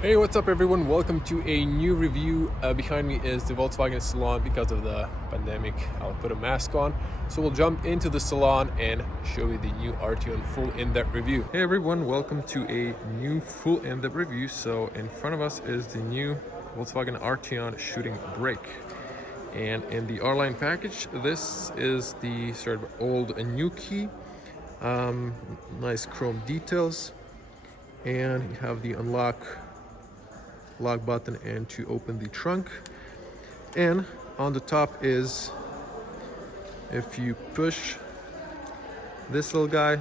Hey, what's up everyone? Welcome to a new review. Behind me is the Volkswagen salon. Because of the pandemic, I'll put a mask on. So we'll jump into the salon and show you the new Arteon full in-depth review. Hey everyone, welcome to a new full in-depth review. So in front of us is the new Volkswagen Arteon shooting brake. And in the R-Line package, this is the sort of old and new key. Nice chrome details. And you have the lock button and to open the trunk, and on the top is, if you push this little guy,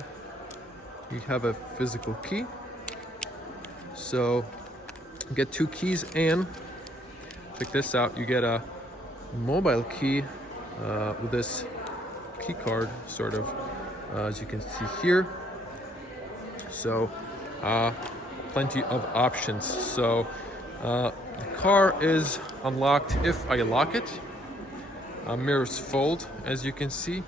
you have a physical key. So you get two keys, and check this out, you get a mobile key with this key card sort of, as you can see here. So plenty of options. So the car is unlocked if I lock it. Mirrors fold, as you can see,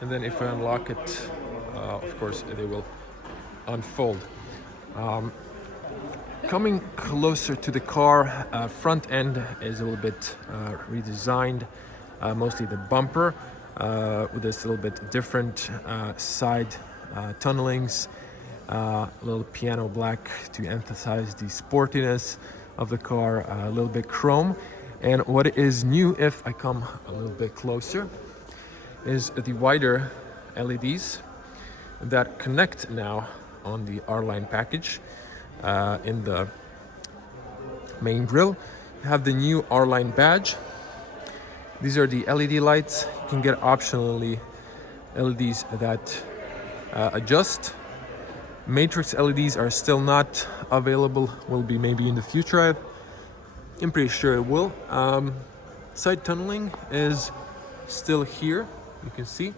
and then if I unlock it, of course they will unfold. Coming closer to the car, front end is a little bit redesigned, mostly the bumper with this little bit different side tunnelings, a little piano black to emphasize the sportiness of the car, a little bit chrome. And what is new, if I come a little bit closer, is the wider LEDs that connect now on the R-Line package. In the main grille, you have the new R-Line badge. These are the LED lights. You can get optionally LEDs that adjust. Matrix LEDs are still not available, will be maybe in the future. I'm pretty sure it will. Side tunneling is still here, you can see,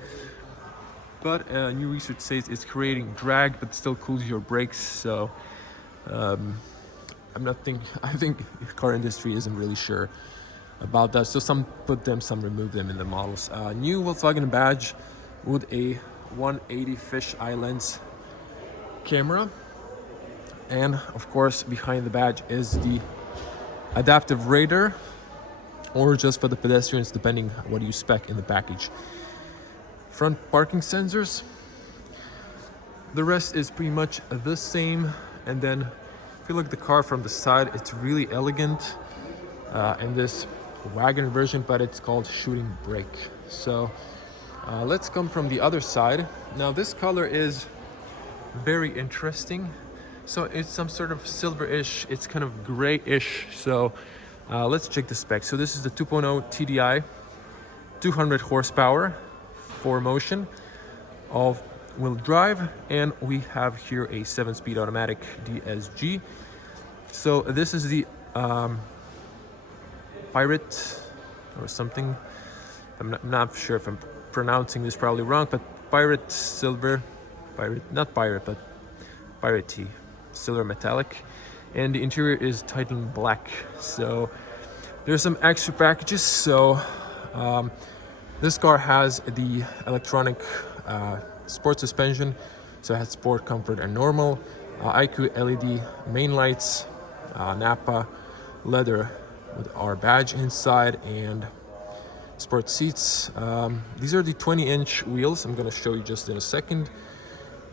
but new research says it's creating drag but still cools your brakes. So I think the car industry isn't really sure about that. So some put them, some remove them in the models. New Volkswagen badge with a 180 fisheye lens camera, and of course behind the badge is the adaptive radar, or just for the pedestrians, depending what you spec in the package. Front parking sensors. The rest is pretty much the same. And then if you look at the car from the side, it's really elegant in this wagon version, but it's called shooting brake. So let's come from the other side. Now this color is very interesting. So it's some sort of silverish, it's kind of grayish. So let's check the specs. So this is the 2.0 TDI, 200 horsepower, 4-motion, all-wheel drive, and we have here a 7-speed automatic DSG. So this is the Pyrite or something. I'm not sure if I'm pronouncing this probably wrong, but Pyrite silver. Not pirate, but Pyrite silver metallic, and the interior is Titan black. So there's some extra packages. So this car has the electronic sport suspension, so it has sport, comfort, and normal. IQ LED main lights, Napa leather with our badge inside, and sport seats. These are the 20-inch wheels. I'm going to show you just in a second.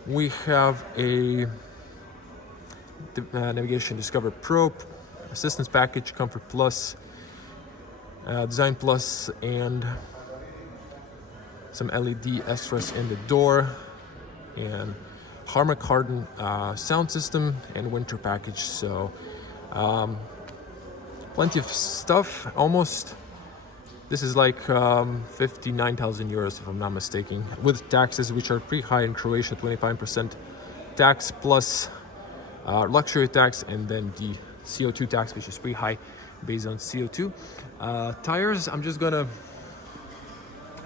We have a Navigation Discover Pro, Assistance Package, Comfort Plus, Design Plus, and some LED extras in the door, and Harman Kardon sound system, and winter package. So plenty of stuff. Almost, this is like 59,000 euros if I'm not mistaken, with taxes which are pretty high in Croatia, 25% tax plus luxury tax, and then the CO2 tax, which is pretty high based on CO2. Tires,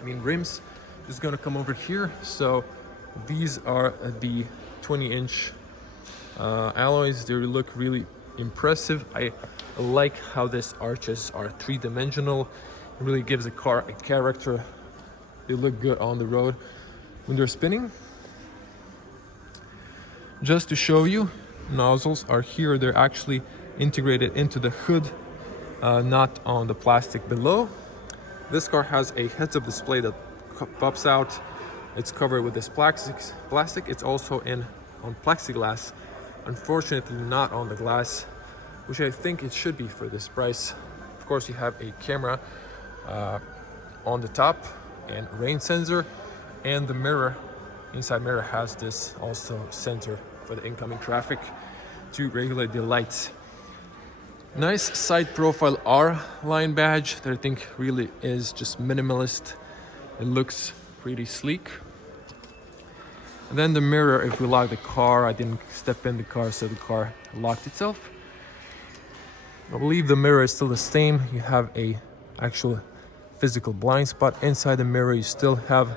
rims, just gonna come over here. So these are the 20-inch alloys. They look really impressive. I like how these arches are three-dimensional. It really gives the car a character. They look good on the road when they're spinning. Just to show you, nozzles are here. They're actually integrated into the hood, not on the plastic below. This car has a heads-up display that pops out. It's covered with this plastic. It's also on plexiglass. Unfortunately, not on the glass, which I think it should be for this price. Of course, you have a camera on the top and rain sensor, and the inside mirror has this also sensor for the incoming traffic to regulate the lights. Nice side profile R line badge that I think really is just minimalist. It looks pretty sleek. And then the mirror, if we lock the car, I didn't step in the car, so the car locked itself. I believe the mirror is still the same. You have a actual physical blind spot. Inside the mirror, you still have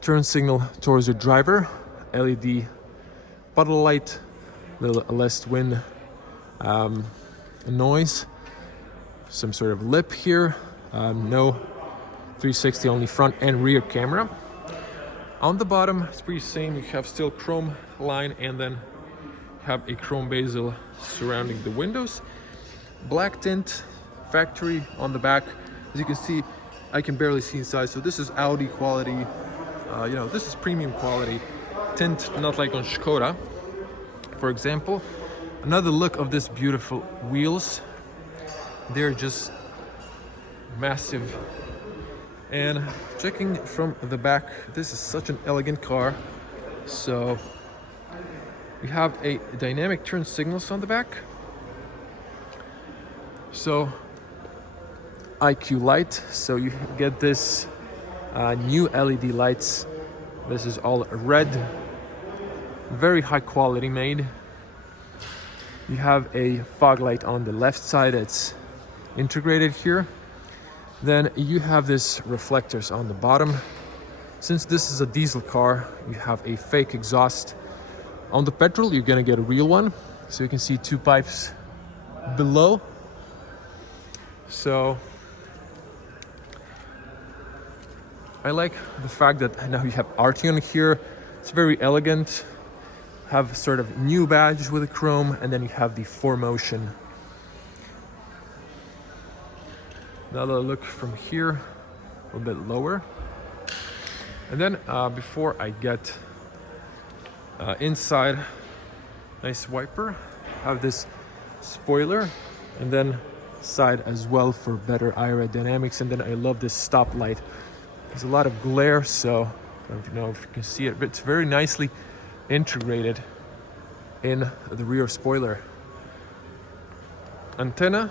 turn signal towards your driver, LED puddle light, little less wind noise, some sort of lip here, no 360, only front and rear camera. On the bottom, it's pretty same. You have still chrome line, and then have a chrome bezel surrounding the windows. Black tint, factory on the back. As you can see, I can barely see inside. So this is Audi quality. This is premium quality tint, not like on Skoda, for example. Another look of this beautiful wheels. They're just massive. And checking from the back, this is such an elegant car. So we have a dynamic turn signals on the back. So IQ light, so you get this new LED lights. This is all red, very high quality made. You have a fog light on the left side that's integrated here. Then you have this reflectors on the bottom. Since this is a diesel car, you have a fake exhaust. On the petrol, you're gonna get a real one. So you can see two pipes below. So I like the fact that now you have Arteon here. It's very elegant. Have sort of new badge with the chrome, and then you have the 4Motion. Another look from here, a little bit lower. And then before I get inside, nice wiper. Have this spoiler, and then side as well for better aerodynamics. And then I love this stop light. There's a lot of glare, so I don't know if you can see it, but it's very nicely integrated in the rear spoiler. Antenna,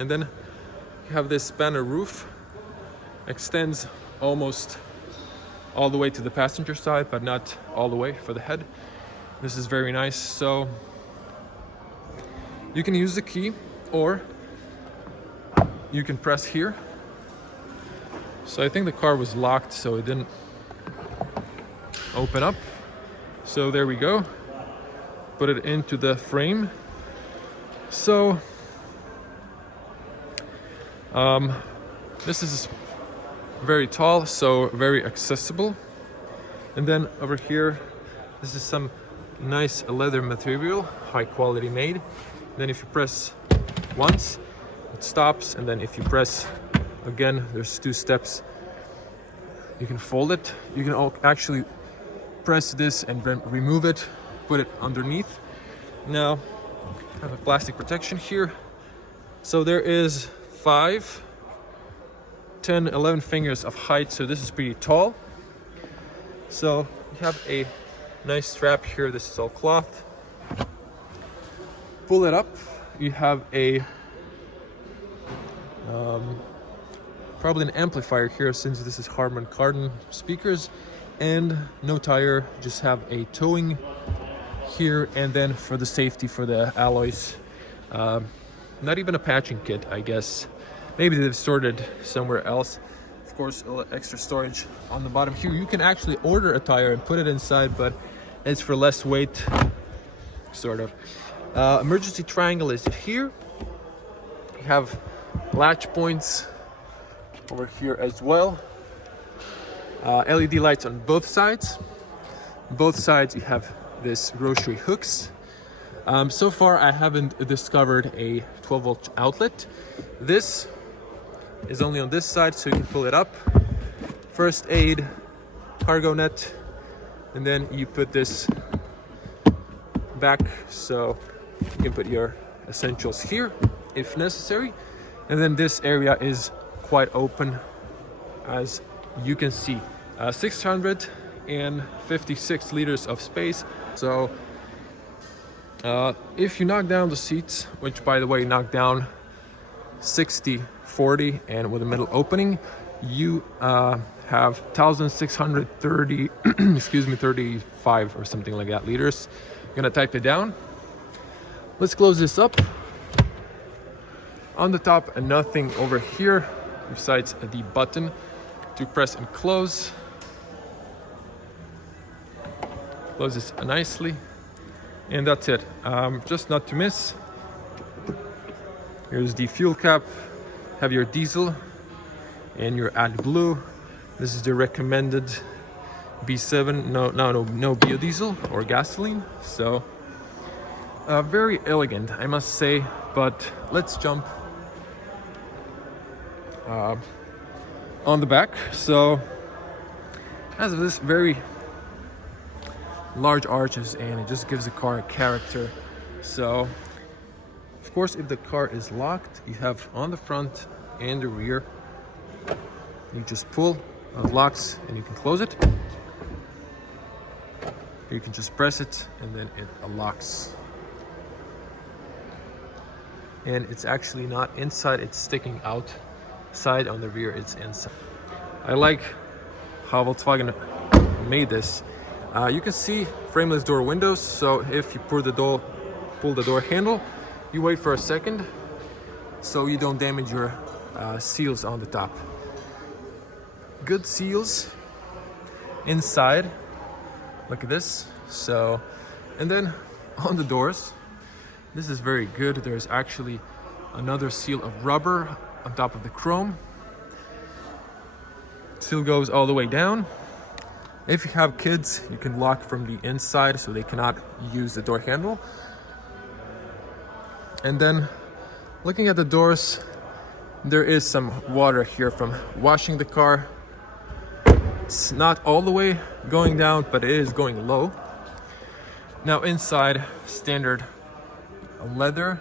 and then you have this banner roof, extends almost all the way to the passenger side, but not all the way for the head. This is very nice. So you can use the key, or you can press here. So I think the car was locked, so it didn't open up. So there we go. Put it into the frame. So this is very tall, so very accessible. And then over here, this is some nice leather material, high quality made. Then if you press once, it stops, and then if you press again, there's two steps. You can fold it. You can actually press this and then remove it, put it underneath. Now I have a plastic protection here. So there is 5, 10, 11 fingers of height, so this is pretty tall. So you have a nice strap here. This is all cloth. Pull it up. You have a probably an amplifier here, since this is Harman Kardon speakers, and no tire. Just have a towing here, and then for the safety for the alloys, not even a patching kit, I guess. Maybe they've stored it somewhere else. Of course, a little extra storage on the bottom here. You can actually order a tire and put it inside, but it's for less weight, sort of. Emergency triangle is here. You have latch points over here as well. LED lights on both sides. Both sides you have this grocery hooks. So far, I haven't discovered a 12-volt outlet. This is only on this side, so you can pull it up. First aid, cargo net, and then you put this back so you can put your essentials here if necessary. And then this area is quite open, as you can see. 656 liters of space. So if you knock down the seats, which by the way knock down 60/40 and with a middle opening, you have 1,630 excuse me, 35 or something like that liters. I'm gonna type it down. Let's close this up. On the top, nothing over here besides the button to press and close. Close this nicely, and that's it. Just not to miss, here's the fuel cap. Have your diesel and your AdBlue. This is the recommended B7, no biodiesel or gasoline. So very elegant, I must say. But let's jump on the back. So it has this very large arches, and it just gives the car a character. So of course, if the car is locked, you have on the front and the rear, you just pull, it locks, and you can close it. You can just press it and then it locks. And it's actually not inside, it's sticking outside. On the rear, it's inside. I like how Volkswagen made this. You can see frameless door windows, so if you pull the door handle, you wait for a second so you don't damage your seals on the top. Good seals inside, look at this. So, and then on the doors, this is very good. There's actually another seal of rubber on top of the chrome. Seal goes all the way down. If you have kids, you can lock from the inside so they cannot use the door handle. And then looking at the doors, there is some water here from washing the car. It's not all the way going down, but it is going low. Now inside, standard leather,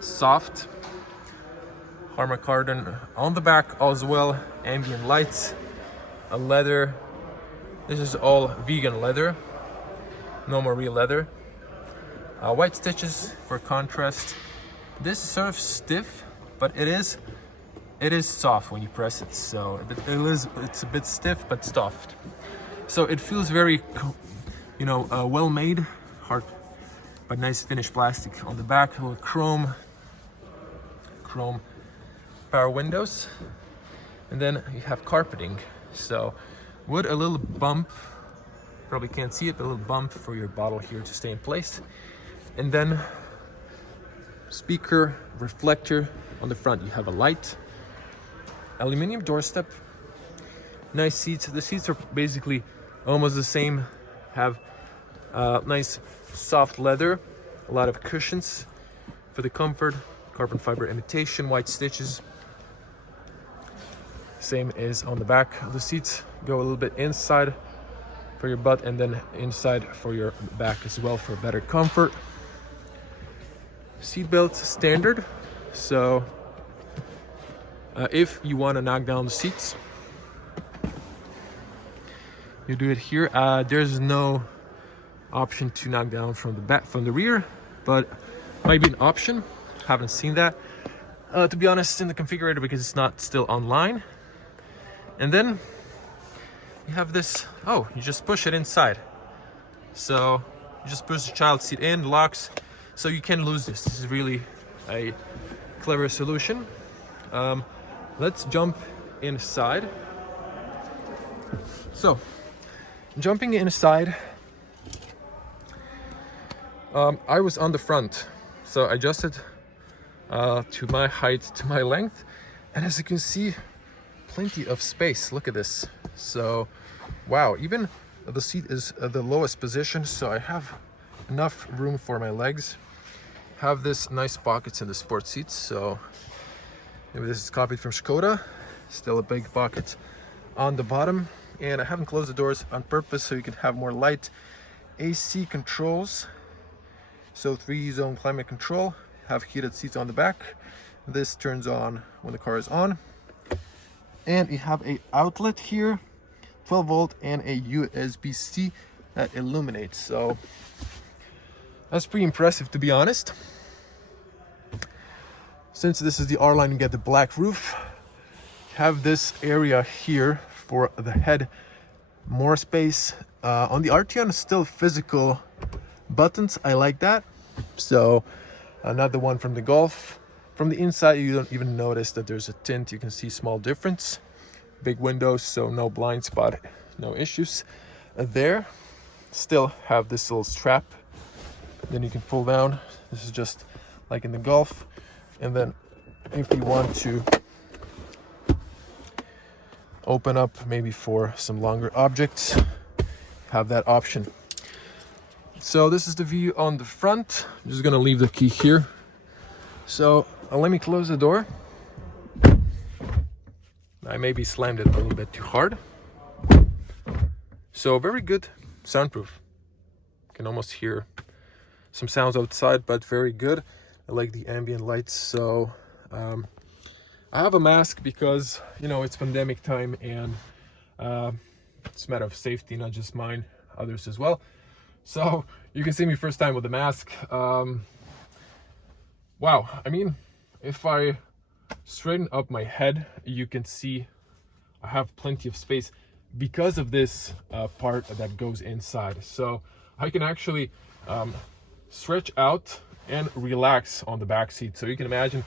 soft, Harman Kardon on the back as well, ambient lights, a leather. This is all vegan leather, no more real leather. White stitches for contrast. This is sort of stiff, but it is soft when you press it. So it's a bit stiff but soft. So it feels very, well made, hard, but nice finished plastic on the back. A little chrome power windows, and then you have carpeting. So with a little bump, probably can't see it, but a little bump for your bottle here to stay in place. And then speaker reflector on the front. You have a light, aluminum doorstep, nice seats. The seats are basically almost the same, have nice soft leather, a lot of cushions for the comfort, carbon fiber imitation, white stitches. Same is on the back. The seats go a little bit inside for your butt and then inside for your back as well for better comfort. Seat belts standard. So if you want to knock down the seats, you do it here. There's no option to knock down from the back, from the rear, but might be an option. Haven't seen that, to be honest, in the configurator, because it's not still online. And then you have this, you just push it inside. So you just push the child seat in, locks, so you can lose this. This is really a clever solution. Let's jump inside. So jumping inside, I was on the front, so I adjusted to my height, to my length, and as you can see, plenty of space. Look at this. So wow, even the seat is at the lowest position, so I have enough room for my legs. Have this nice pockets in the sport seats, so maybe this is copied from Skoda. Still a big pocket on the bottom, and I haven't closed the doors on purpose so you can have more light. AC controls, so 3-zone climate control. Have heated seats on the back. This turns on when the car is on, and you have a outlet here, 12 volt, and a USB-C that illuminates. So that's pretty impressive, to be honest. Since this is the R line, you get the black roof. Have this area here for the head, more space. On the Arteon, still physical buttons. I like that. So not the one from the Golf. From the inside, you don't even notice that there's a tint. You can see small difference. Big windows, so no blind spot, no issues there. Still have this little strap. Then you can pull down. This is just like in the Golf. And then if you want to open up maybe for some longer objects, have that option. So this is the view on the front. I'm just gonna leave the key here. So let me close the door. I maybe slammed it a little bit too hard. So very good soundproof. You can almost hear some sounds outside, but very good. I like the ambient lights. So I have a mask because, you know, it's pandemic time, and it's a matter of safety, not just mine, others as well. So you can see me first time with a mask. Wow, I mean, if I straighten up my head, you can see I have plenty of space because of this part that goes inside. So I can actually stretch out and relax on the back seat. So you can imagine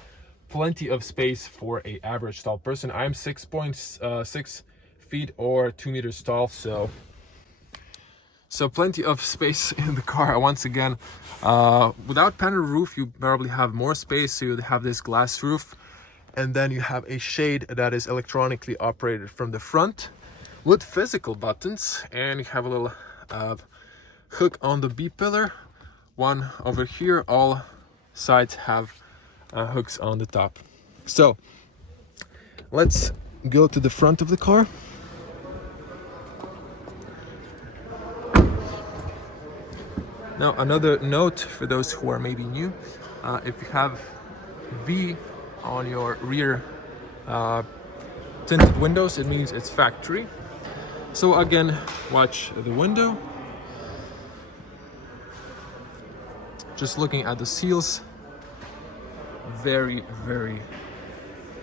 plenty of space for a average tall person. I'm 6.6 feet or 2 meters tall, so plenty of space in the car. Once again, without panel roof, you probably have more space. So you have this glass roof, and then you have a shade that is electronically operated from the front with physical buttons, and you have a little hook on the B-pillar, one over here. All sides have hooks on the top. So let's go to the front of the car. Now, another note for those who are maybe new, if you have V on your rear tinted windows, it means it's factory. So again, watch the window. Just looking at the seals, very, very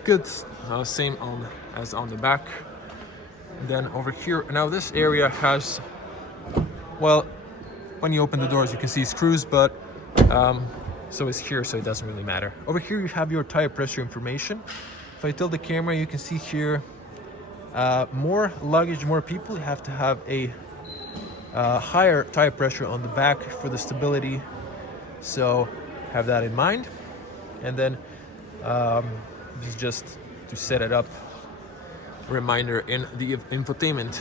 good. Same as on the back. Then over here, now this area has, well, when you open the doors, you can see screws, but so it's here, so it doesn't really matter. Over here, you have your tire pressure information. If I tilt the camera, you can see here, more luggage, more people, you have to have a higher tire pressure on the back for the stability. So have that in mind. And then this is just to set it up. Reminder in the infotainment.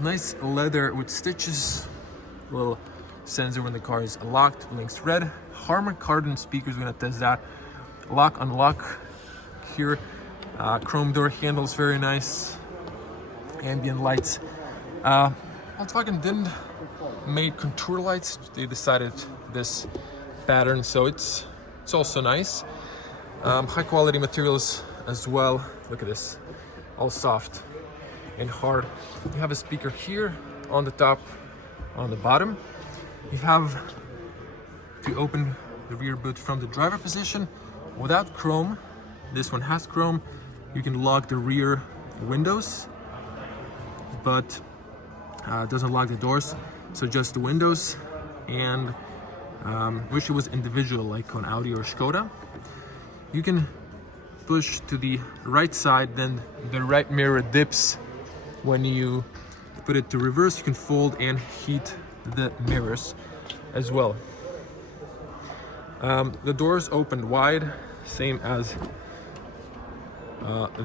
Nice leather with stitches. Little sensor when the car is locked, blinks red. Harman Kardon speakers, we're gonna test that. Lock, unlock here. Chrome door handles, very nice. Ambient lights. Volkswagen didn't make contour lights. They decided this pattern, so it's also nice. High quality materials as well. Look at this, all soft and hard. You have a speaker here on the top, on the bottom. You have to open the rear boot from the driver position without chrome. This one has chrome. You can lock the rear windows, but it doesn't lock the doors, so just the windows. And wish it was individual like on Audi or Skoda. You can push to the right side, then the right mirror dips. When you put it to reverse, you can fold and heat the mirrors as well. The doors open wide, same as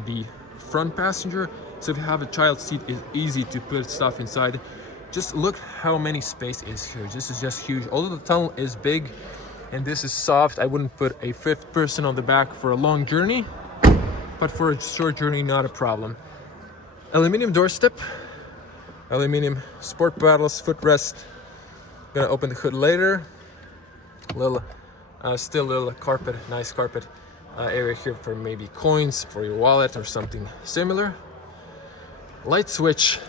the front passenger. So if you have a child seat, it's easy to put stuff inside. Just look how many space is here. This is just huge. Although the tunnel is big and this is soft, I wouldn't put a fifth person on the back for a long journey, but for a short journey, not a problem. Aluminum doorstep, aluminum sport bottles, footrest. Gonna open the hood later. Little, still little carpet, nice carpet area here for maybe coins for your wallet or something similar. Light switch.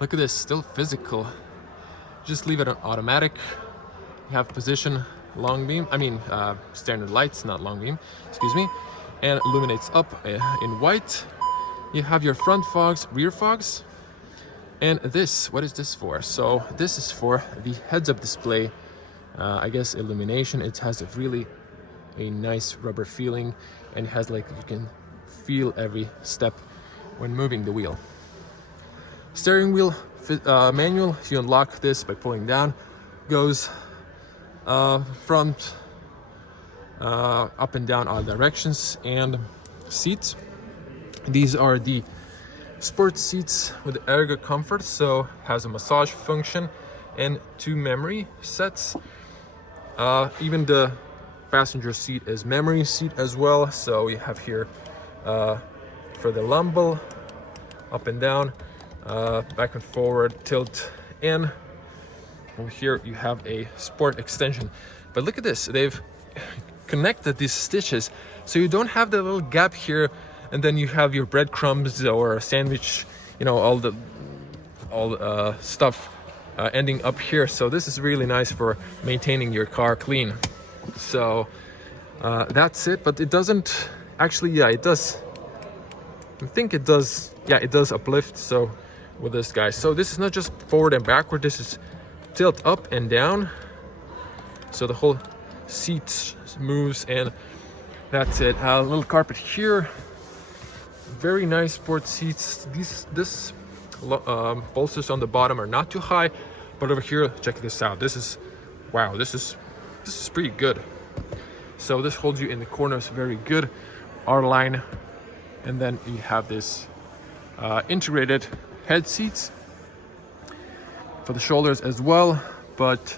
Look at this, still physical. Just leave it on automatic. You have position, long beam. Standard lights, not long beam. Excuse me. And illuminates up in white. You have your front fogs, rear fogs. And this, what is this for? So this is for the heads-up display. I guess illumination. It has a nice rubber feeling, and it has you can feel every step when moving the wheel. Steering wheel manual. You unlock this by pulling down. Goes front, up and down all directions. And seats. These are the sports seats with ergo comfort, so has a massage function and 2 memory sets. Even the passenger seat is memory seat as well, so you have here for the lumbar, up and down, back and forward, tilt, and over here you have a sport extension. But look at this, they've connected these stitches so you don't have the little gap here and then you have your breadcrumbs or a sandwich, all the stuff ending up here. So this is really nice for maintaining your car clean. So that's it, but it doesn't actually, it does. I think it does, it does uplift. So with this guy, so this is not just forward and backward, this is tilt up and down, so the whole seat moves, and that's it. A little carpet here, very nice sports seats. This bolsters on the bottom are not too high, but over here, check this out. This is, wow, this is pretty good. So this holds you in the corners very good. R-line, and then you have this integrated head seats for the shoulders as well, but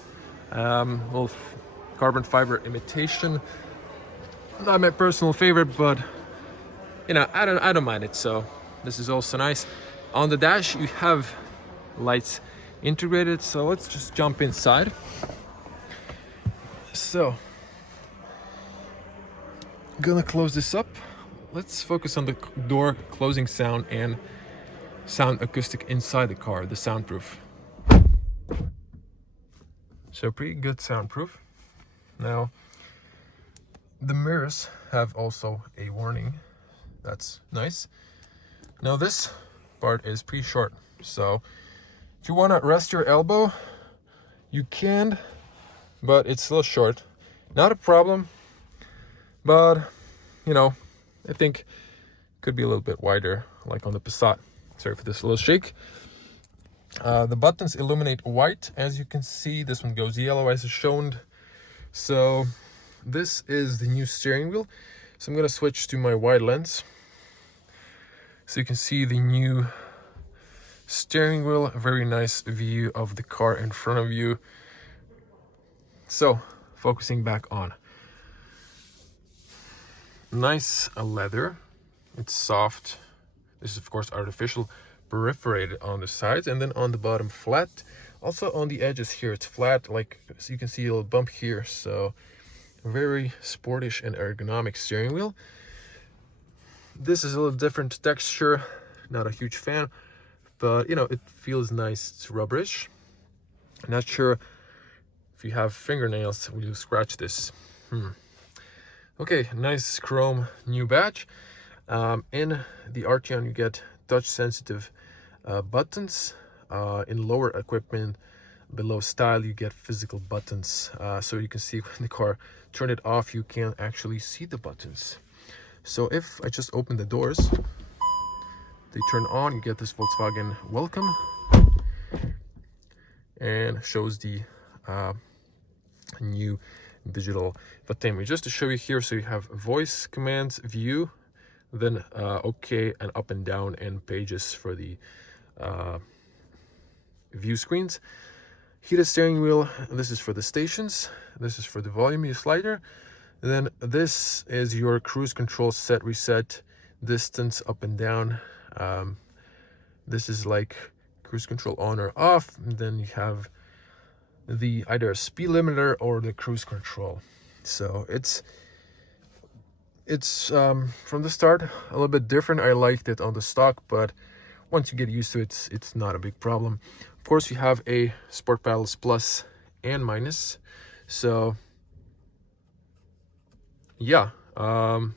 little carbon fiber imitation. Not my personal favorite, but I don't mind it. So this is also nice. On the dash you have lights integrated, so let's just jump inside. So gonna close this up. Let's focus on the door closing sound and sound acoustic inside the car, the soundproof. So pretty good soundproof. Now the mirrors have also a warning. That's nice. Now this part is pretty short, so if you want to rest your elbow you can, but it's still short. Not a problem, but I think could be a little bit wider, like on the Passat. Sorry for this little shake. The buttons illuminate white, as you can see. This one goes yellow as shown. So this is the new steering wheel. So I'm gonna switch to my wide lens so you can see the new steering wheel. A very nice view of the car in front of you. So focusing back on, nice leather. It's soft. This is of course artificial, perforated on the sides, and then on the bottom flat. Also on the edges here it's flat, so you can see a little bump here. So very sportish and ergonomic steering wheel. This is a little different texture, not a huge fan, but it feels nice. It's rubberish. Not sure if you have fingernails when you scratch this. Okay, nice chrome new badge. In the Arteon you get touch sensitive buttons. In lower equipment below style you get physical buttons, so you can see when the car turn it off you can actually see the buttons. So if I just open the doors, they turn on, you get this Volkswagen welcome, and shows the new digital infotainment. Just to show you here, so you have voice commands, view, then OK and up and down, and pages for the view screens. Heated steering wheel, this is for the stations. This is for the volume slider. And then this is your cruise control set, reset, distance up and down. This is like cruise control on or off. And then you have the either a speed limiter or the cruise control. So it's from the start a little bit different. I liked it on the stock, but once you get used to it, it's not a big problem. Of course, you have a Sport Paddles Plus and Minus. So yeah, no,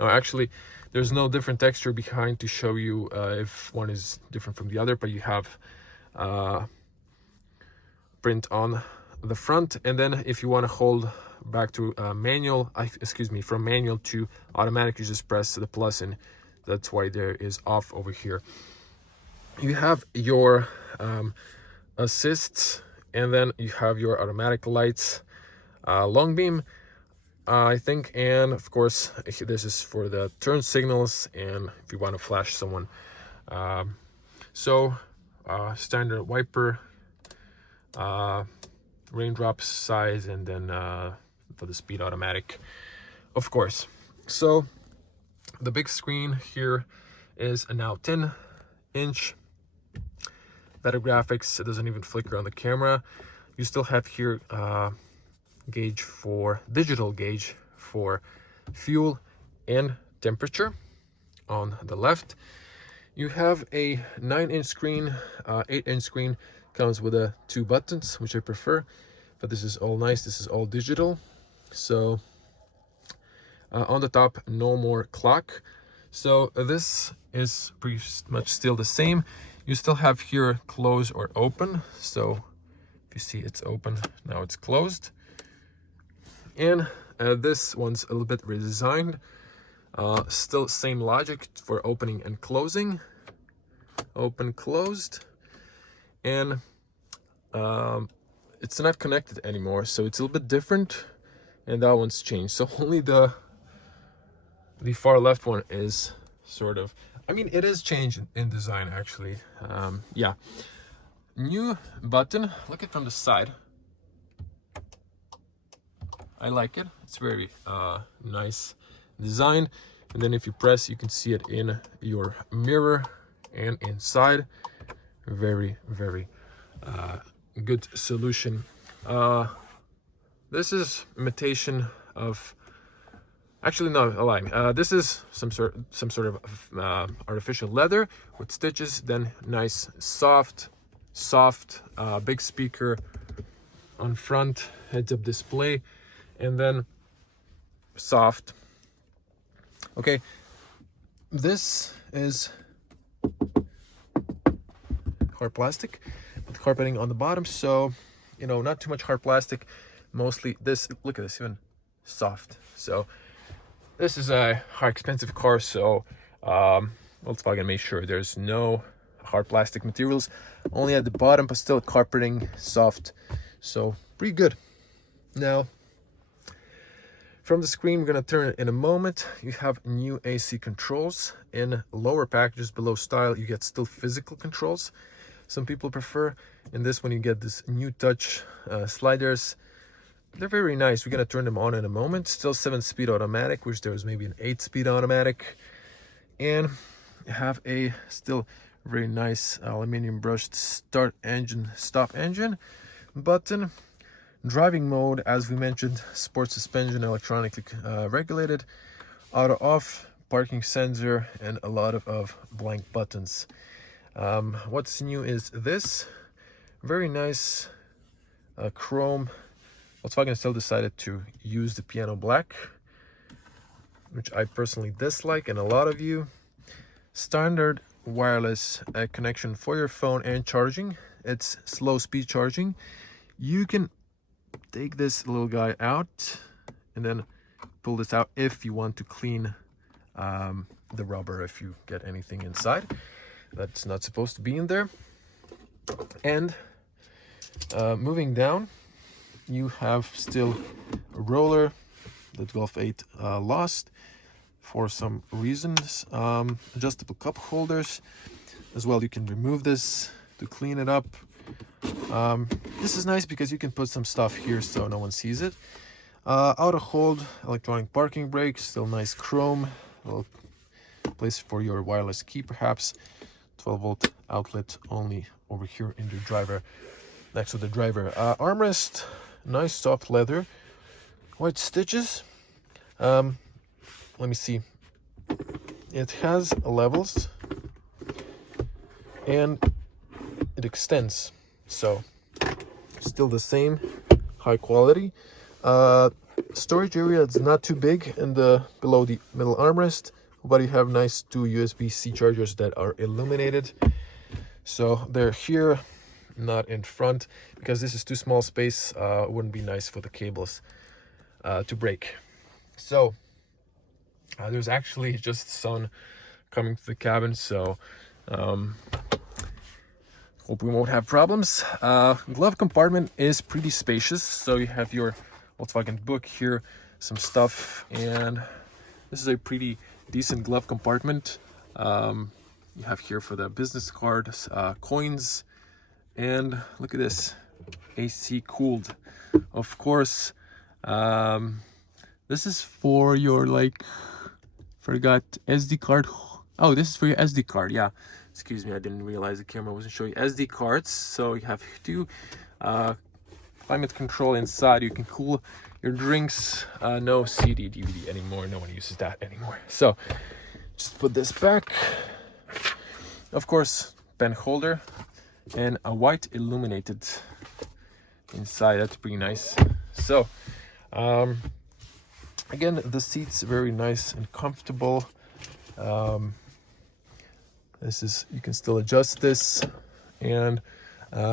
actually there's no different texture behind to show you if one is different from the other, but you have print on the front. And then if you want to hold back to manual, from manual to automatic, you just press the plus, and that's why there is off over here. You have your assists, and then you have your automatic lights, long beam, I think, and of course this is for the turn signals and if you want to flash someone. Standard wiper, raindrops size, and then for the speed automatic, of course. So the big screen here is a now 10-inch. Better graphics. It doesn't even flicker on the camera. You still have here digital gauge for fuel and temperature on the left. You have a 9-inch screen, 8-inch screen. Comes with 2 buttons, which I prefer, but this is all nice. This is all digital. So on the top, no more clock. So this is pretty much still the same. You still have here close or open. So if you see, it's open, now it's closed. And this one's a little bit redesigned. Still same logic for opening and closing. Open, closed. And it's not connected anymore, so it's a little bit different, and that one's changed. So only the far left one is sort of, I mean, it is changed in design actually. Yeah, new button. Look at from the side. I like it. It's very nice design. And then if you press, you can see it in your mirror and inside. Very, very good solution. This is imitation of, actually no, a lie. This is some sort of artificial leather with stitches. Then nice soft big speaker on front, heads-up display, and then soft. Okay, this is hard plastic with carpeting on the bottom, so you know, not too much hard plastic. Mostly this, look at this, even soft. So this is a high expensive car, so Volkswagen made sure there's no hard plastic materials, only at the bottom, but still carpeting, soft, so pretty good. Now from the screen, we're gonna turn it in a moment. You have new AC controls. In lower packages below style, you get still physical controls. Some people prefer. In this one, you get this new touch sliders. They're very nice. We're gonna turn them on in a moment. Still 7-speed automatic, which there was maybe an 8-speed automatic. And you have a still very nice aluminum brushed start engine, stop engine button. Driving mode, as we mentioned, sport suspension, electronically regulated, auto off, parking sensor, and a lot of blank buttons. What's new is this very nice chrome. Volkswagen still decided to use the piano black, which I personally dislike, and a lot of you. Standard wireless connection for your phone and charging. It's slow speed charging. You can take this little guy out and then pull this out if you want to clean the rubber, if you get anything inside that's not supposed to be in there. And moving down, you have still a roller that Golf 8 lost for some reasons. Adjustable cup holders as well. You can remove this to clean it up. This is nice because you can put some stuff here so no one sees it. Auto hold, electronic parking brake, still nice chrome. Little place for your wireless key perhaps. 12-volt outlet only over here in the driver, next to the driver. Armrest, nice soft leather, white stitches. Let me see. It has levels and it extends, so still the same, high quality. Storage area is not too big in the below the middle armrest, but you have nice 2 USB-C chargers that are illuminated. So they're here, not in front, because this is too small space. It wouldn't be nice for the cables to break. So there's actually just sun coming to the cabin, so hope we won't have problems. Glove compartment is pretty spacious, so you have your Volkswagen book here, some stuff, and this is a pretty decent glove compartment. You have here for the business cards, coins, and look at this, AC cooled. Of course, this is for your, like, forgot, SD card. Oh, this is for your SD card, yeah. Excuse me, I didn't realize the camera wasn't showing SD cards. So you have 2 climate control inside. You can cool your drinks. No CD, DVD anymore. No one uses that anymore. So just put this back. Of course, pen holder and a white illuminated inside. That's pretty nice. So again, the seats very nice and comfortable. This is, you can still adjust this. And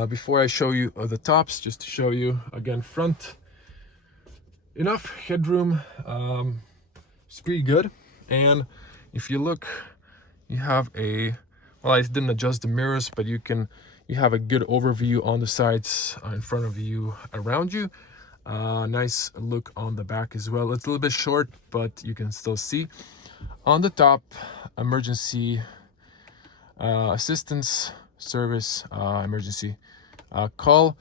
before I show you the tops, just to show you again, front, enough headroom. It's pretty good. And if you look, you have a, well, I didn't adjust the mirrors, but you have a good overview on the sides, in front of you, around you. Nice look on the back as well. It's a little bit short, but you can still see. On the top, emergency assistance service, emergency call.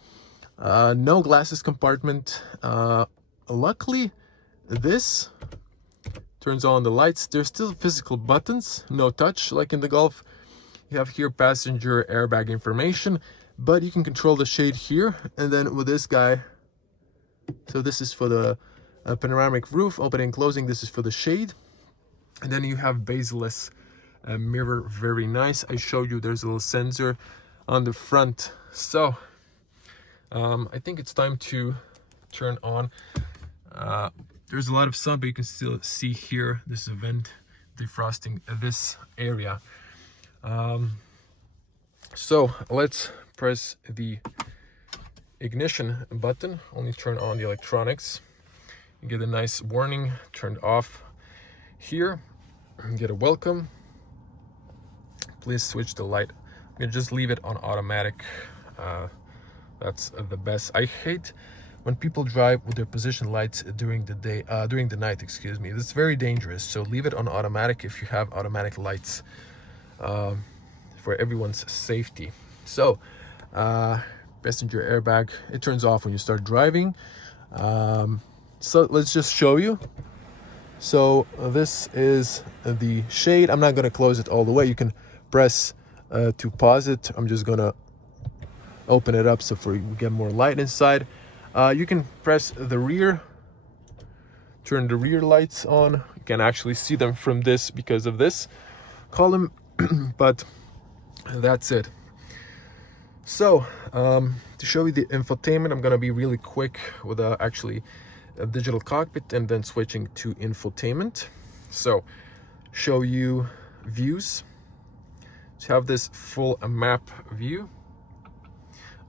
No glasses compartment. Luckily, this turns on the lights. There's still physical buttons, no touch like in the Golf. You have here passenger airbag information, but you can control the shade here. And then with this guy, so this is for the panoramic roof, opening and closing. This is for the shade. And then you have bezel-less mirror, very nice. I showed you there's a little sensor on the front. So I think it's time to turn on. There's a lot of sun, but you can still see here, this is a vent defrosting this area. So let's press the ignition button. Only turn on the electronics. You get a nice warning, turned off here. You get a welcome. Please switch the light. I'm gonna just leave it on automatic. That's the best. I hate when people drive with their position lights during the night, excuse me. It's very dangerous. So leave it on automatic if you have automatic lights, for everyone's safety. So passenger airbag, it turns off when you start driving. So let's just show you. So this is the shade. I'm not going to close it all the way. You can press to pause it. I'm just going to open it up so we get more light inside. You can press the rear, turn the rear lights on. You can actually see them from this because of this column, but that's it. So to show you the infotainment, I'm going to be really quick with actually a digital cockpit and then switching to infotainment. So show you views. So you have this full map view.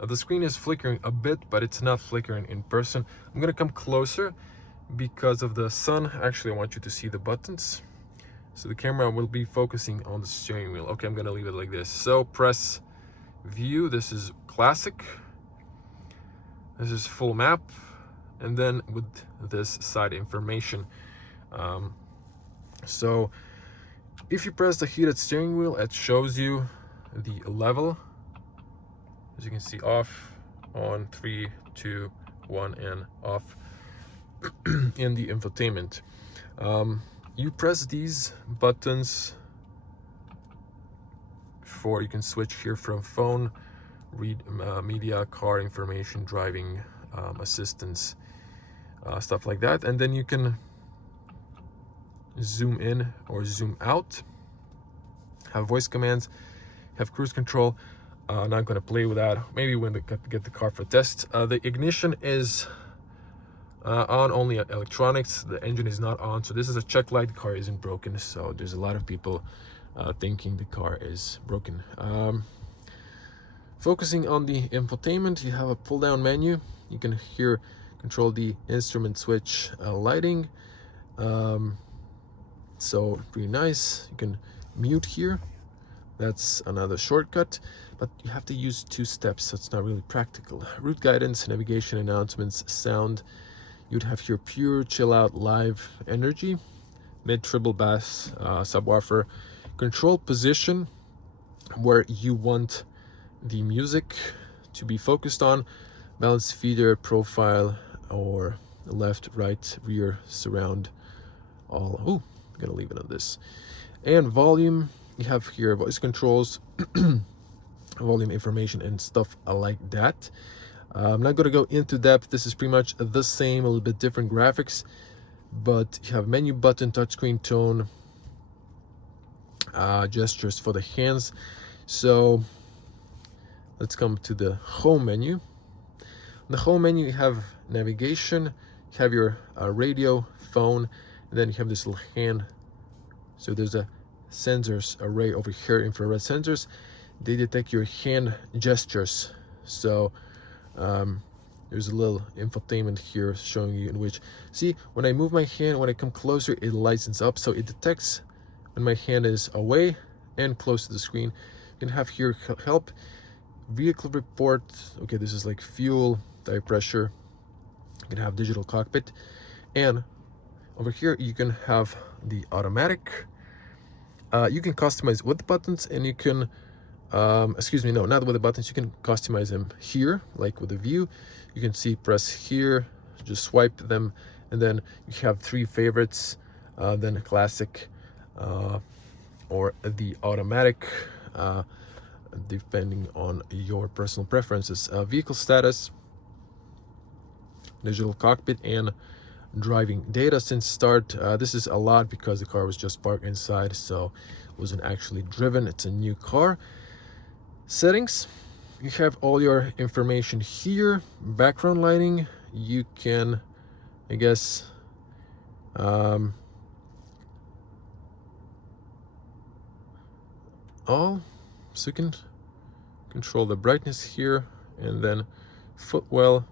The screen is flickering a bit, but it's not flickering in person. I'm gonna come closer because of the sun. Actually, I want you to see the buttons. So the camera will be focusing on the steering wheel. Okay, I'm gonna leave it like this. So press view. This is classic. This is full map. And then with this side information. So if you press the heated steering wheel, it shows you the level as you can see, off, on, 3, 2, 1, and off in the infotainment. You press these buttons for, you can switch here from phone, read media, car information, driving assistance, stuff like that. And then you can zoom in or zoom out, have voice commands, have cruise control. I'm not going to play with that. Maybe when they get the car for test. The ignition is on only electronics. The engine is not on. So this is a check light. The car isn't broken. So there's a lot of people thinking the car is broken. Focusing on the infotainment, you have a pull down menu. You can here control the instrument switch lighting. So pretty nice. You can mute here. That's another shortcut, but you have to use 2 steps, so it's not really practical. Route guidance, navigation, announcements, sound. You'd have here pure chill out live energy, mid, treble, bass, subwoofer. Control position, where you want the music to be focused on, balance feeder, profile, or left, right, rear, surround, all. Oh, I'm gonna leave it on this. And volume, you have here voice controls, volume information and stuff like that. I'm not gonna go into depth. This is pretty much the same, a little bit different graphics, but you have menu button, touchscreen, tone, gestures for the hands. So let's come to the home menu. In the home menu, you have navigation, you have your radio, phone, and then you have this little hand. So there's a sensors array over here, infrared sensors. They detect your hand gestures. So there's a little infotainment here showing you in which, see, when I move my hand, when I come closer, it lightens up. So it detects when my hand is away and close to the screen. You can have here help, vehicle report. Okay, this is like fuel, tire pressure. You can have digital cockpit, and over here you can have the automatic. You can customize with the buttons, and you can excuse me, no, not with the buttons. You can customize them here, like with the view. You can see, press here, just swipe them, and then you have 3 favorites, then a classic or the automatic, depending on your personal preferences. Vehicle status, digital cockpit, and driving data since start. This is a lot because the car was just parked inside, so it wasn't actually driven. It's a new car. Settings, you have all your information here. Background lighting, you can, I guess, all, so you can control the brightness here, and then footwell.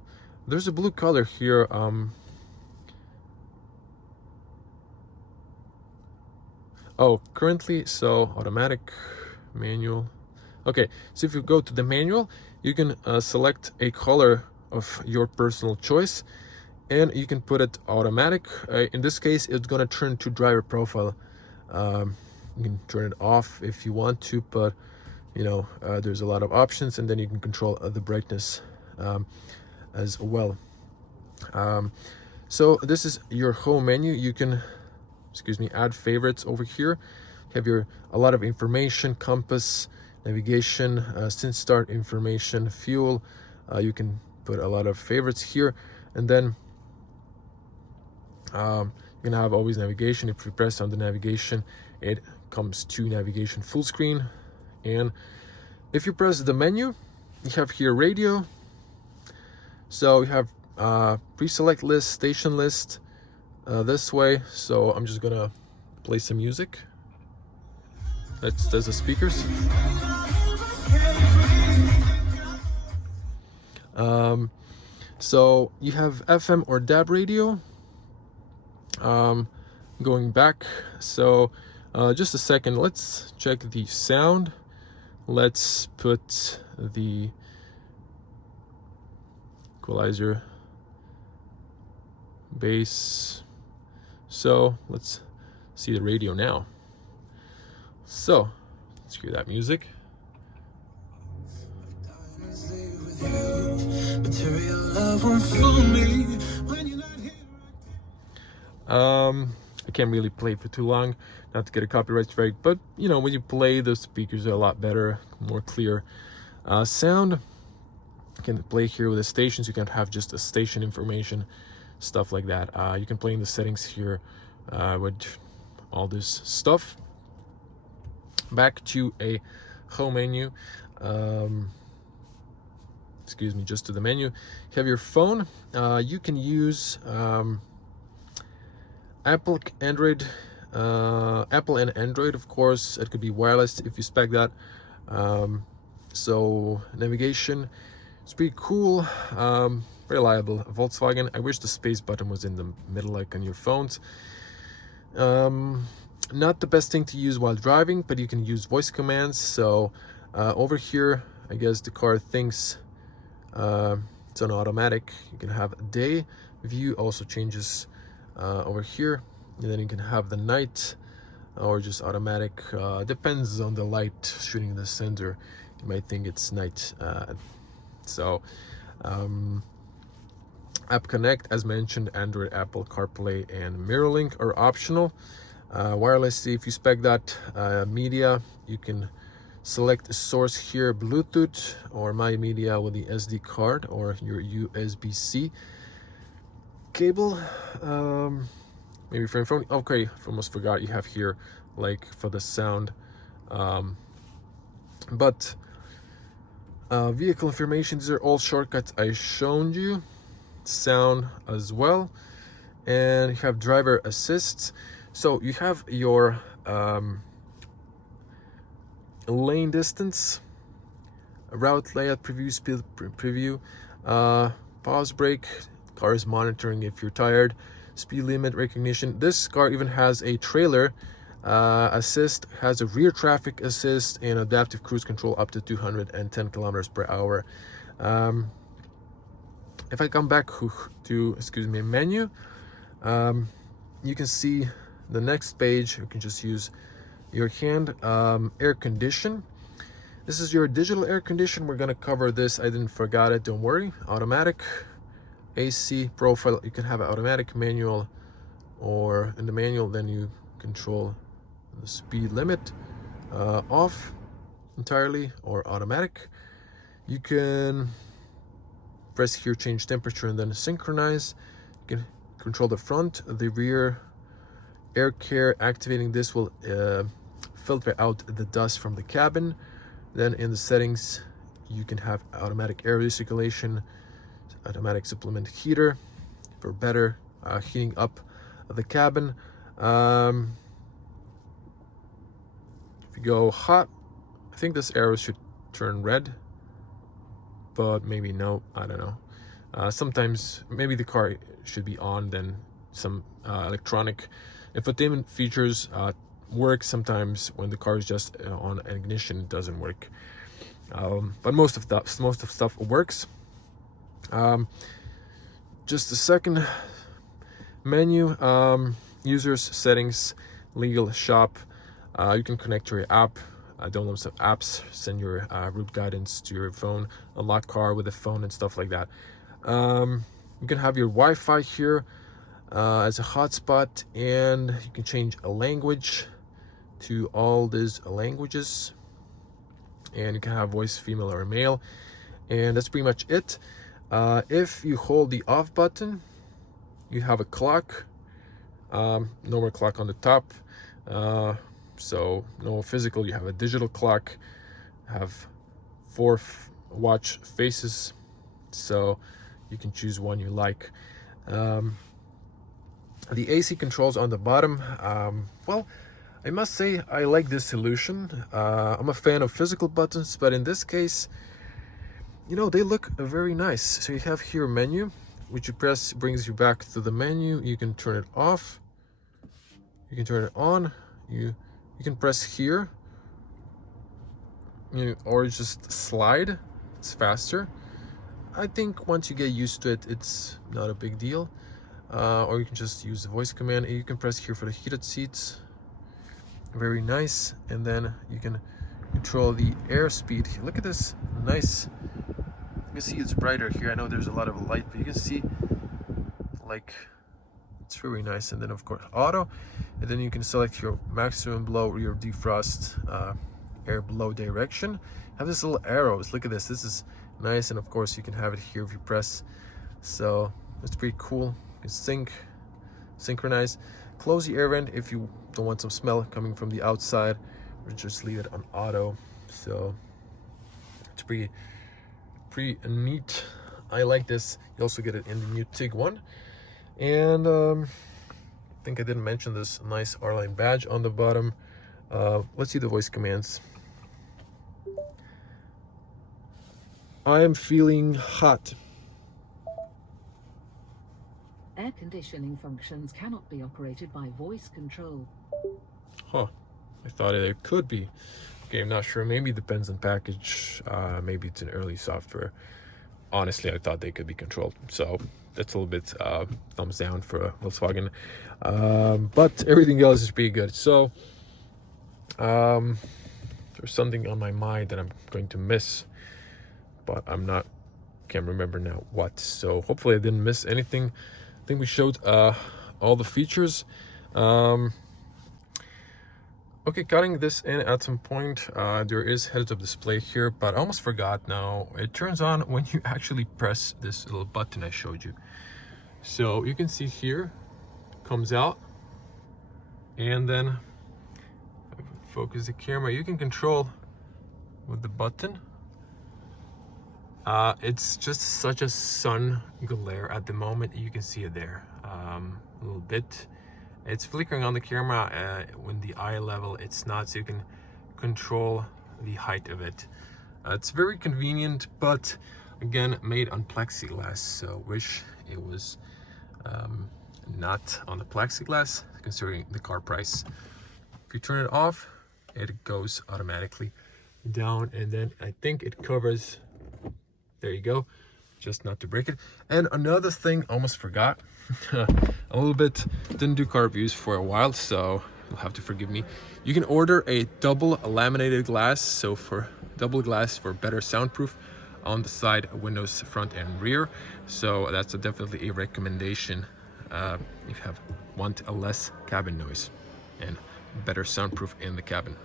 There's a blue color here. Oh, currently, so automatic, manual. Okay, so if you go to the manual, you can select a color of your personal choice, and you can put it automatic. In this case, it's gonna turn to driver profile. You can turn it off if you want to, but you know, there's a lot of options, and then you can control the brightness as well. So this is your home menu. You can, excuse me, add favorites over here. You have a lot of information, compass, navigation, since start information, fuel. You can put a lot of favorites here, and then you can have always navigation. If you press on the navigation, it comes to navigation full screen. And if you press the menu, you have here radio. So you have pre-select list, station list, this way. So I'm just gonna play some music. That's the speakers. So you have FM or DAB radio. Going back, so just a second, let's check the sound. Let's put the equalizer, bass. So let's see the radio now. So let's hear that music. Material love won't fool me when you're not here. I can't really play for too long, not to get a copyright strike, but you know, when you play, the speakers are a lot better, more clear sound. You can play here with the stations. You can have just a station information, stuff like that. You can play in the settings here with all this stuff. Back to a home menu. Excuse me, just to the menu. You have your phone. You can use Apple, Android, Apple and Android, of course. It could be wireless if you spec that. So navigation, it's pretty cool, reliable. Volkswagen. I wish the space button was in the middle, like on your phones. Not the best thing to use while driving, but you can use voice commands. So over here, I guess the car thinks it's on automatic. You can have a day view, also changes over here, and then you can have the night or just automatic. Depends on the light shooting the sensor. You might think it's night. So App Connect, as mentioned, Android, Apple CarPlay, and MirrorLink are optional. Wireless, if you spec that. Media, you can select a source here, Bluetooth or My Media with the SD card or your USB-C cable. Maybe for your phone. Okay, almost forgot you have here like for the sound. But vehicle information, these are all shortcuts I shown you. Sound as well, and you have driver assists. So you have your lane distance, route layout preview, speed preview, pause brake, car is monitoring if you're tired, speed limit recognition. This car even has a trailer assist, has a rear traffic assist, and adaptive cruise control up to 210 kilometers per hour. If I come back to menu, you can see the next page. You can just use your hand. Air condition, this is your digital air condition. We're gonna cover this, I didn't forget it, don't worry. Automatic. AC profile, you can have an automatic, manual, or in the manual then you control the speed limit, off entirely or automatic. You can press here, change temperature, and then synchronize. You can control the front, the rear. Air care, activating this will filter out the dust from the cabin. Then in the settings, you can have automatic air recirculation, automatic supplement heater for better heating up of the cabin. If you go hot, I think this arrow should turn red, but maybe no, I don't know. Sometimes maybe the car should be on, then some electronic infotainment features work. Sometimes when the car is just on ignition, it doesn't work. But most of stuff works. Just a second. Menu, users, settings, legal, shop. You can connect to your app, download some apps, send your route guidance to your phone, unlock car with a phone and stuff like that. You can have your Wi-Fi here as a hotspot, and you can change a language to all these languages, and you can have voice, female or male, and that's pretty much it. If you hold the off button, you have a clock, normal clock on the top, so no physical. You have a digital clock, have 4 watch faces, so you can choose one you like. The AC controls on the bottom. Well, I must say I like this solution. I'm a fan of physical buttons, but in this case, you know, they look very nice. So you have here menu, which you press brings you back to the menu. You can turn it off, you can turn it on, you can press here, or just slide. It's faster. I think once you get used to it, it's not a big deal. Or you can just use the voice command, and you can press here for the heated seats. Very nice. And then you can control the airspeed. Look at this nice can see it's brighter here. I know there's a lot of light, but you can see like it's very nice. And then of course auto, and then you can select your maximum blow or your defrost air blow direction. Have this little arrows. Look at this. This is nice, and of course you can have it here if you press. So it's pretty cool. You can synchronize. Close the air vent if you don't want some smell coming from the outside, or just leave it on auto. So it's pretty neat. I like this. You also get it in the new TIG one. And I think I didn't mention this nice R-Line badge on the bottom. Let's see the voice commands. I am feeling hot. Air conditioning functions cannot be operated by voice control. Huh. I thought it could be. Okay, I'm not sure. Maybe it depends on package. Maybe it's an early software. Honestly, I thought they could be controlled. So that's a little bit thumbs down for Volkswagen. But everything else is pretty good. So there's something on my mind that I'm going to miss, but can't remember now what. So hopefully I didn't miss anything. I think we showed all the features. Okay, cutting this in at some point, there is heads-up display here, but I almost forgot now. It turns on when you actually press this little button I showed you. So you can see here, comes out, and then focus the camera. You can control with the button. It's just such a sun glare at the moment. You can see it there a little bit. It's flickering on the camera when the eye level it's not, so you can control the height of it. It's very convenient, but again, made on plexiglass, so wish it was not on the plexiglass, considering the car price. If you turn it off, it goes automatically down, and then I think it covers. There you go, just not to break it. And another thing, almost forgot. A little bit didn't do car reviews for a while, so you'll have to forgive me. You can order a double laminated glass, so for double glass for better soundproof on the side windows, front and rear. So that's definitely a recommendation if you want a less cabin noise and better soundproof in the cabin.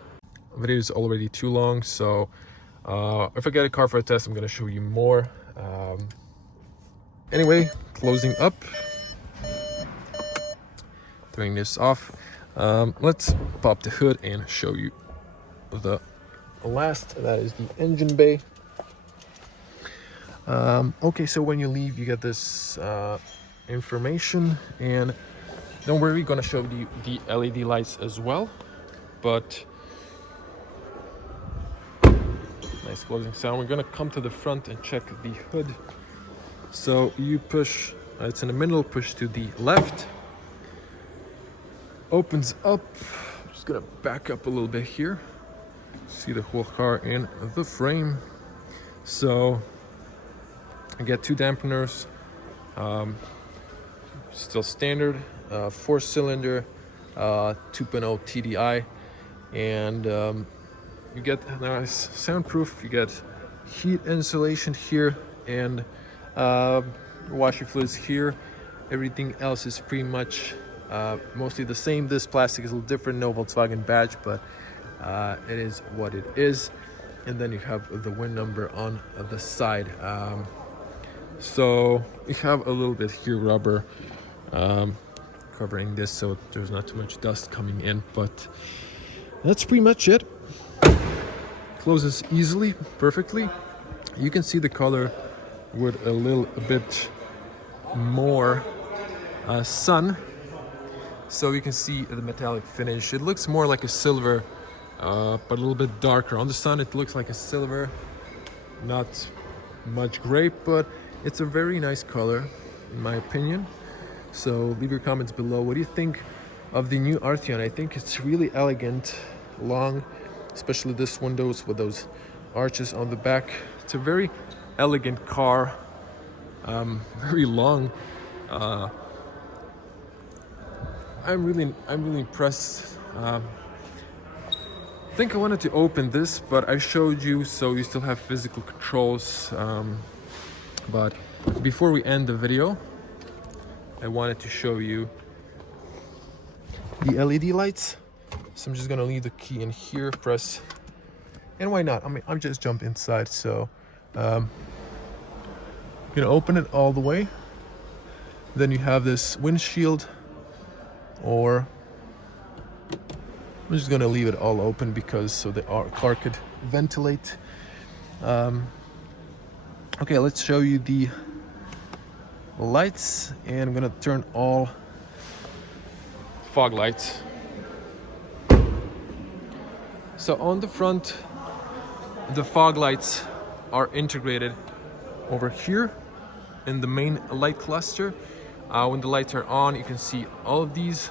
The video is already too long, so if I get a car for a test, I'm going to show you more. Anyway, closing up, turning this off. Let's pop the hood and show you the last. That is the engine bay. Okay, so when you leave, you get this information, and don't worry, we're going to show you the LED lights as well. But nice closing sound. We're gonna come to the front and check the hood. So you push, it's in the middle, push to the left, opens up. I'm just gonna back up a little bit here. See the whole car in the frame. So I get 2 dampeners, still standard, 4-cylinder, 2.0 TDI, and you get a nice soundproof. You get heat insulation here, and washer fluids here. Everything else is pretty much mostly the same. This plastic is a little different, no Volkswagen badge, but it is what it is. And then you have the VIN number on the side. So you have a little bit here rubber covering this, so there's not too much dust coming in, but that's pretty much it. Closes easily, perfectly. You can see the color with a little bit more sun, so you can see the metallic finish. It looks more like a silver, but a little bit darker. On the sun it looks like a silver, not much gray, but it's a very nice color in my opinion. So leave your comments below. What do you think of the new Arteon? I think it's really elegant, long, especially this windows with those arches on the back. It's a very elegant car, very long. I'm really impressed. I think I wanted to open this, but I showed you, so you still have physical controls. But before we end the video, I wanted to show you the LED lights. So I'm just gonna leave the key in here, press, and why not? I mean, I'm just jump inside, so gonna open it all the way. Then you have this windshield, or I'm just gonna leave it all open because so the car could ventilate. Okay, let's show you the lights, and I'm gonna turn all fog lights. So on the front, the fog lights are integrated over here in the main light cluster. When the lights are on, you can see all of these.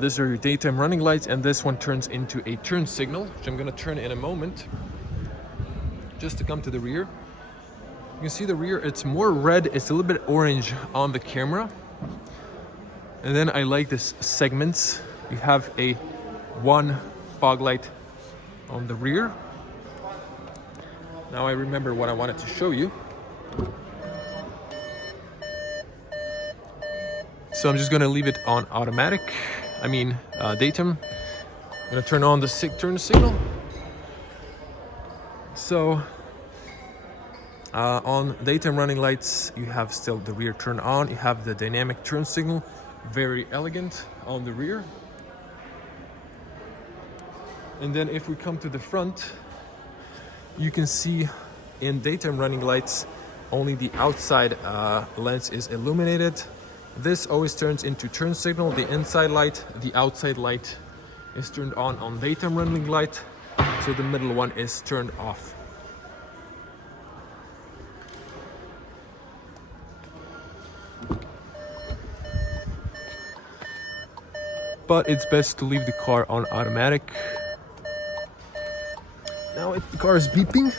These are your daytime running lights, and this one turns into a turn signal, which I'm gonna turn in a moment. Just to come to the rear, you can see the rear, it's more red, it's a little bit orange on the camera. And then I like this segments. You have a one fog light on the rear. Now I remember what I wanted to show you. So I'm just gonna leave it on automatic. I mean daytime. I'm gonna turn on the turn signal. So on daytime running lights, you have still the rear turn on. You have the dynamic turn signal, very elegant on the rear. And then if we come to the front, you can see in daytime running lights, only the outside lens is illuminated. This always turns into turn signal. The inside light, the outside light is turned on daytime running light. So the middle one is turned off. But it's best to leave the car on automatic. Now the car is beeping.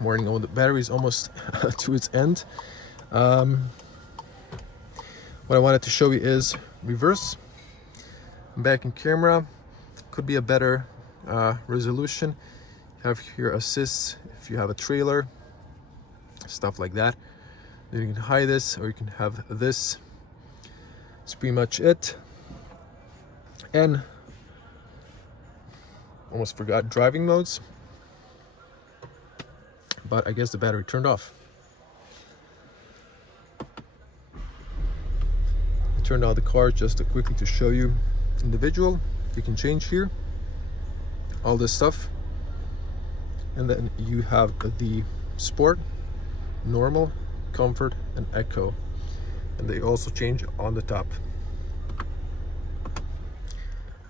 Warning, the battery is almost to its end. What I wanted to show you is reverse. Back in camera, could be a better resolution. You have here assist if you have a trailer, stuff like that. Then you can hide this, or you can have this. That's pretty much it. And almost forgot driving modes, but I guess the battery turned off. I turned on the car just to quickly to show you individual. You can change here all this stuff, and then you have the sport, normal, comfort, and eco, and they also change on the top.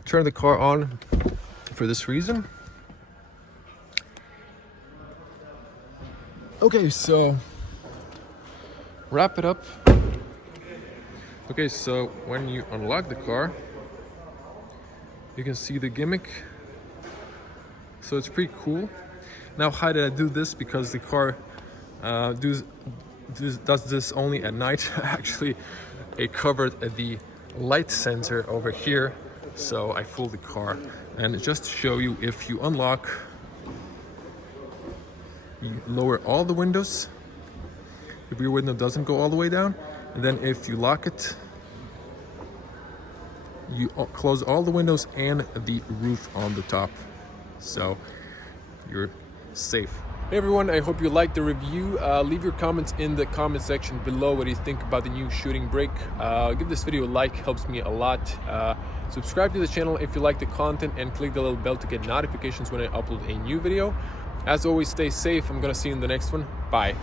Turn the car on for this reason. Okay, so wrap it up. Okay, so when you unlock the car, you can see the gimmick. So it's pretty cool. Now, how did I do this? Because the car does this only at night. Actually, it covered the light sensor over here, so I fooled the car. And just to show you, if you unlock, you lower all the windows, the rear window doesn't go all the way down, and then if you lock it, you close all the windows and the roof on the top, so you're safe. Hey everyone, I hope you liked the review. Leave your comments in the comment section below. What do you think about the new shooting brake? Give this video a like, helps me a lot. Subscribe to the channel if you like the content, and click the little bell to get notifications when I upload a new video. As always, stay safe. I'm gonna see you in the next one. Bye.